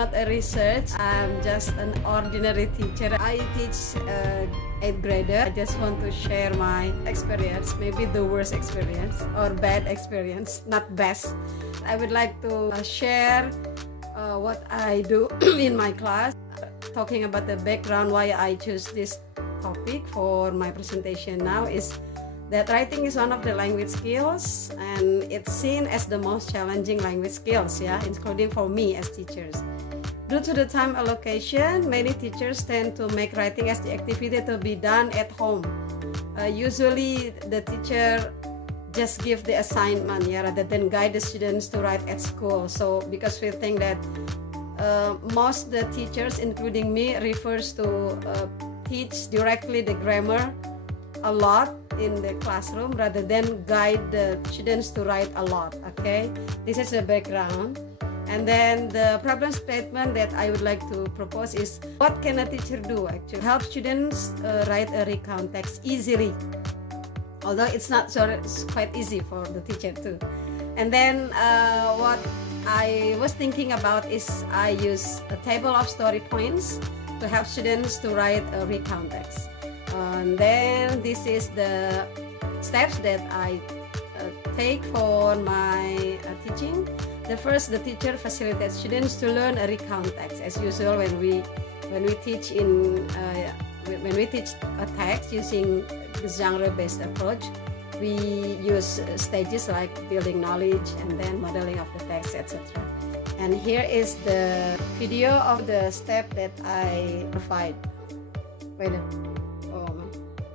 not a research. I'm just an ordinary teacher. I teach 8th grader. I just want to share my experience, maybe the worst experience or bad experience, not best. I would like to share what I do in my class, talking about the background why I choose this topic for my presentation now is that writing is one of the language skills, and it's seen as the most challenging language skills, including for me as teachers. Due to the time allocation, many teachers tend to make writing as the activity to be done at home. Usually the teacher just give the assignment rather than guide the students to write at school. So because we think that most the teachers, including me, refers to teach directly the grammar a lot in the classroom rather than guide the students to write a lot. Okay, this is the background. And then the problem statement that I would like to propose is, what can a teacher do actually help students write a recount text easily, although it's not so it's quite easy for the teacher too. And then what I was thinking about is I use a table of story points to help students to write a recount text. And then this is the steps that I take for my teaching. The first, the teacher facilitates students to learn a recount text. As usual, when we teach when we teach a text using the genre-based approach, we use stages like building knowledge and then modeling of the text, etc. And here is the video of the step that I provide.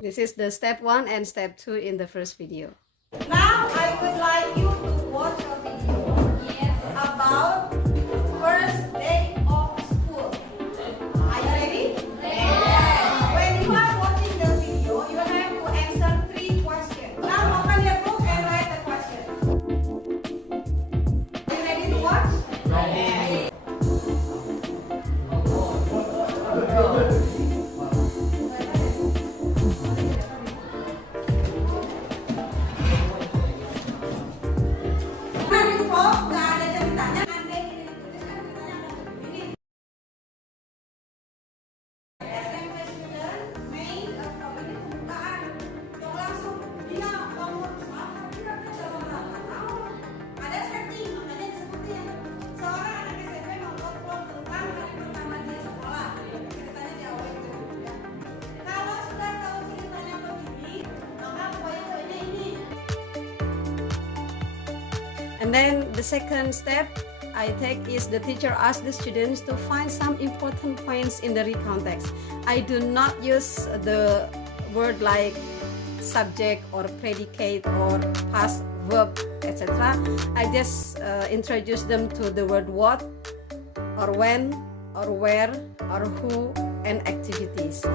This is the step 1 and step 2 in the first video. Now I would like you to watch a video about first day of school. Are you ready? Yes. When you are watching the video, you have to answer 3 questions. Now open your book and write the question. Are you ready to watch? Ready. And then the second step I take is the teacher asks the students to find some important points in the recount text. I do not use the word like subject or predicate or past verb, etc. I just introduce them to the word what or when or where or who and activities.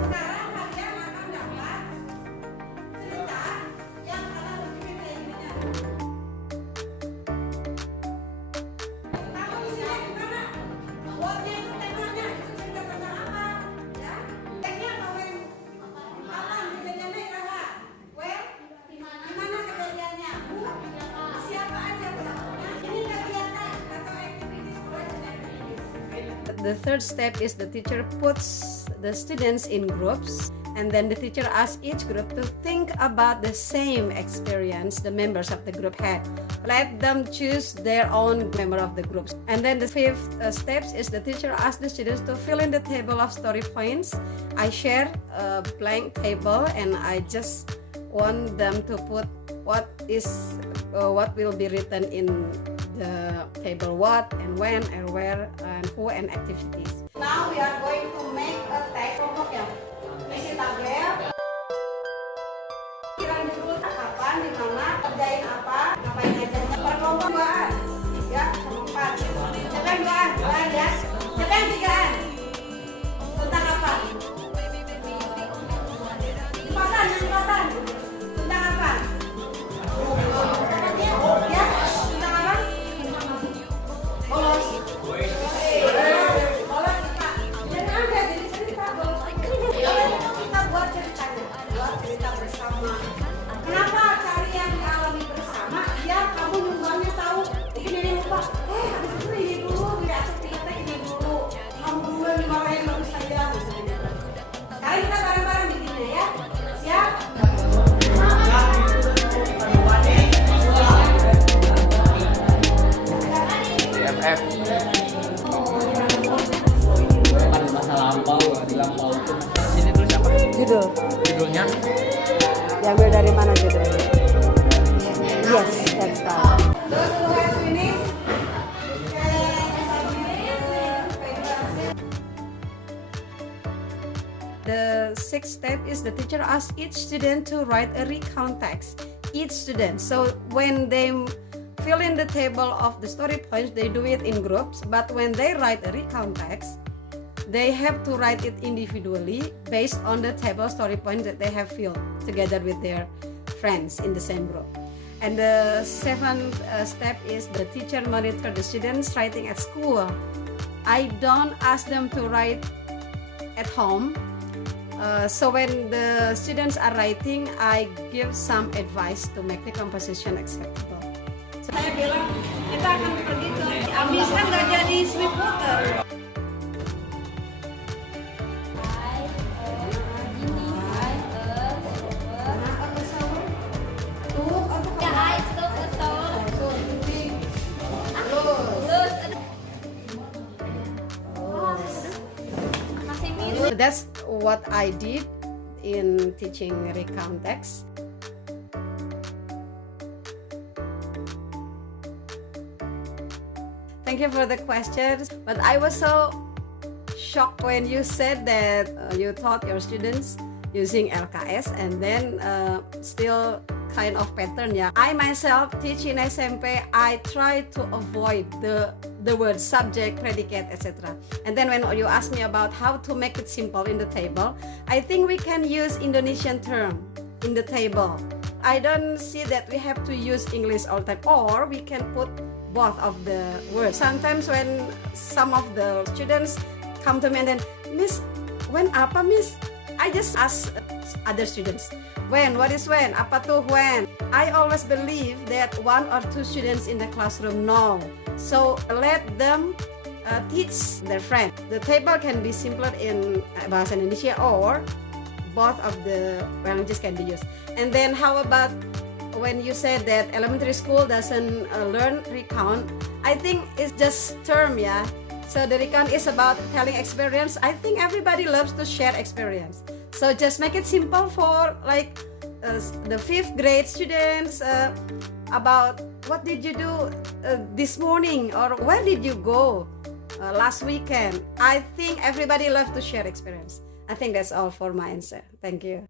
The third step is the teacher puts the students in groups, and then the teacher asks each group to think about the same experience the members of the group had. Let them choose their own member of the group. And then the fifth step is the teacher asks the students to fill in the table of story points. I share a blank table and I just want them to put what will be written in the table, what and when and where and who and activities. Now we are going to make a text kelompok ya. Isi tabel. Kira dulu kapan, di mana, kerjain apa, ngapain aja. Perlombaan ya, sama 4. Siapa yang 2an? Ya. Siapa yang 3an? Tentang apa? Cepatan. Tentang apa? Ya, tentang apa? Bolos. Kita buat ceritanya, buat cerita bersama. Kenapa cari yang dialami bersama? Biar kamu nyumbangnya tahu. Mungkin ini lupa. Habis itu ini dulu, ternyata ini dulu. Diambil dari mana judulnya? Yes, that's right. Those who have finished, you can submit the paper. The sixth step is the teacher asks each student to write a recount text. Each student. So when they fill in the table of the story points, they do it in groups. But when they write a recount text, they have to write it individually based on the table story points that they have filled together with their friends in the same group. And the seventh step is the teacher monitor the students writing at school. I don't ask them to write at home. So when the students are writing, I give some advice to make the composition acceptable. Saya bilang kita akan pergi ke Ambis kan nggak jadi sweet water. So that's what I did in teaching recount text. Thank you for the questions, but I was so shocked when you said that you taught your students using LKS and then still kind of pattern. Yeah, I myself teach in SMP. I try to avoid the word subject, predicate, etc. And then when you ask me about how to make it simple in the table, I think we can use Indonesian term in the table. I don't see that we have to use English all the time, or we can put both of the words. Sometimes when some of the students come to me and then, Miss, when apa Miss? I just ask other students, when, what is when, apa tuh when? I always believe that one or two students in the classroom know. So let them teach their friend. The table can be simpler in Bahasa Indonesia or both of the languages can be used. And then how about when you said that elementary school doesn't learn recount? I think it's just term, yeah. So the recount is about telling experience. I think everybody loves to share experience. So just make it simple for like the 5th grade students about what did you do this morning, or where did you go last weekend. I think everybody loves to share experience. I think that's all for my answer. Thank you.